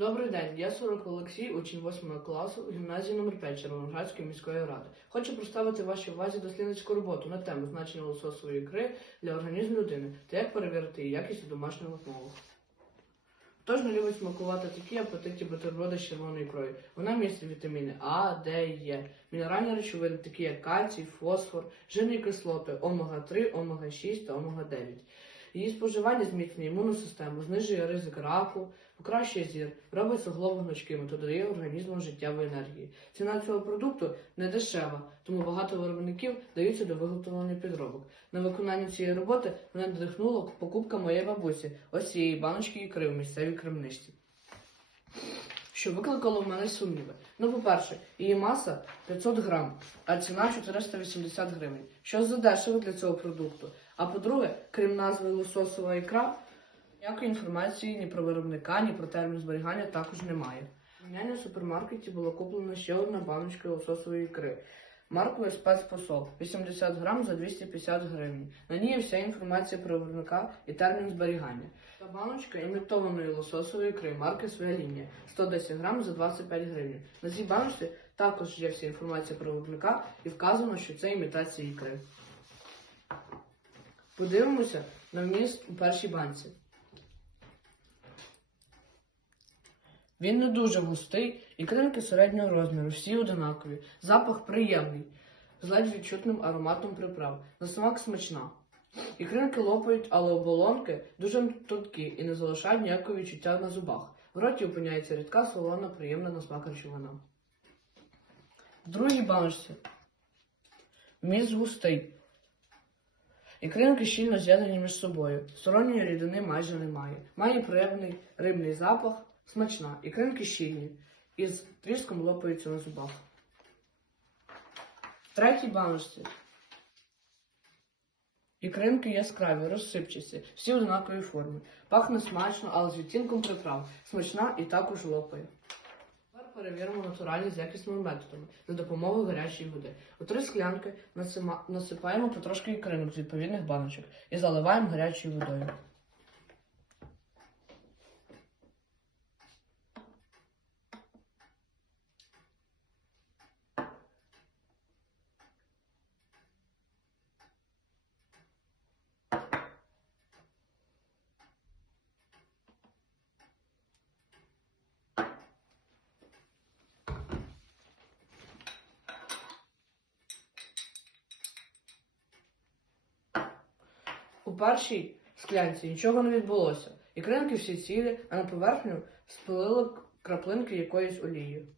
Добрий день, я Сорок Олексій, учень 8 класу гімназії номер 5 Червоноградської міської ради. Хочу представити вашій увазі дослідницьку роботу на тему значення лососової ікри для організму людини та як перевірити її якість у домашніх умовах. Хто ж не любить смакувати такі апетитні бутерброди з червоною ікрою? Вона містить вітаміни А, Д і Е, мінеральні речовини, такі як кальцій, фосфор, жирні кислоти, омега-3, омега-6 та омега-9. Її споживання зміцнює імунну систему, знижує ризик раку, покращує зір, робить суглоби гнучкими та додає організму життєвої енергії. Ціна цього продукту не дешева, тому багато виробників даються до виготовлення підробок. На виконання цієї роботи мене надихнула покупка моєї бабусі, ось цієї баночки ікри в місцевій крамничці. Що викликало в мене сумніви. Ну, по-перше, її маса 500 грам, а ціна 480 гривень. Що задешево для цього продукту. А по-друге, крім назви лососова ікра, ніякої інформації ні про виробника, ні про термін зберігання також немає. У мене в супермаркеті було куплено ще одна баночка лососової ікри. Маркою спецпосол 80 грам за 250 гривень. На ній вся інформація про виробника і термін зберігання. Та баночка імітованої лососової ікри марки Своя лінія 110 грам за 25 гривень. На цій баночці також є вся інформація про виробника і вказано, що це імітація ікри. Подивимося на вміст у першій банці. Він не дуже густий, ікринки середнього розміру, всі одинакові. Запах приємний, з ледь відчутним ароматом приправ. На смак смачна. Ікринки лопають, але оболонки дуже тонкі і не залишають ніякого відчуття на зубах. В роті опиняється рідка, солона, приємна на смак речовина. В другій баночці вміст густий. Ікринки щільно з'єднані між собою. Сторонньої рідини майже немає. Має приємний рибний запах, смачна. Ікринки щільні і з тріском лопаються на зубах. Третій баночці ікринки яскраві, розсипчасті, всі однакової форми. Пахне смачно, але з відтінком приправ. Смачна і також лопає. Тепер перевіримо натуральність якісними методами за допомогою гарячої води. У три склянки насипаємо потрошки ікринок з відповідних баночок і заливаємо гарячою водою. У першій склянці нічого не відбулося. Ікринки всі цілі, а на поверхню спилили краплинки якоїсь олії.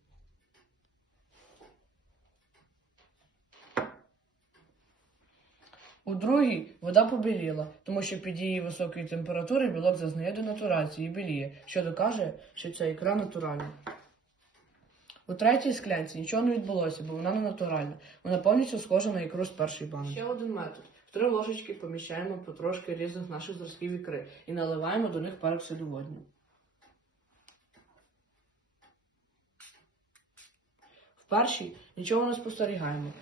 У другій вода побіліла, тому що під її високої температури білок зазнає денатурації і біліє, що доказує, що ця ікра натуральна. У третій склянці нічого не відбулося, бо вона не натуральна. Вона повністю схожа на ікру з першої банки. Ще один метод. Три ложечки поміщаємо потрошки різних наших зразків ікри і наливаємо до них пероксиду водню. В першій нічого не спостерігаємо.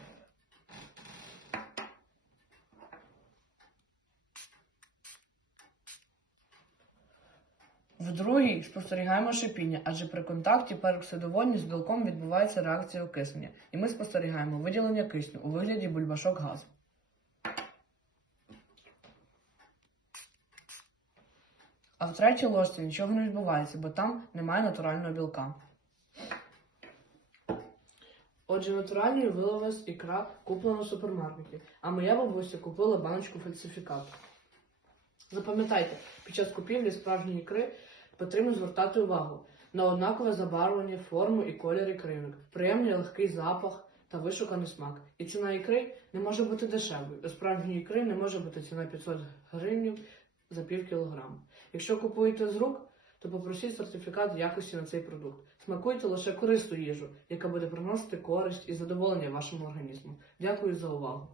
В другій спостерігаємо шипіння, адже при контакті пероксидоводні з білком відбувається реакція окиснення, і ми спостерігаємо виділення кисню у вигляді бульбашок газу. А в третій ложці нічого не відбувається, бо там немає натурального білка. Отже, натуральною виявилась ікра, куплена в супермаркеті, а моя бабуся купила баночку фальсифікату. Запам'ятайте, під час купівлі справжньої ікри потрібно звертати увагу на однакове забарвлення, форму і колір ікринок, приємний легкий запах та вишуканий смак. І ціна ікри не може бути дешевою. У справжньої ікри не може бути ціна 500 гривень за пів кілограма. Якщо купуєте з рук, то попросіть сертифікат якості на цей продукт. Смакуйте лише корисну їжу, яка буде приносити користь і задоволення вашому організму. Дякую за увагу.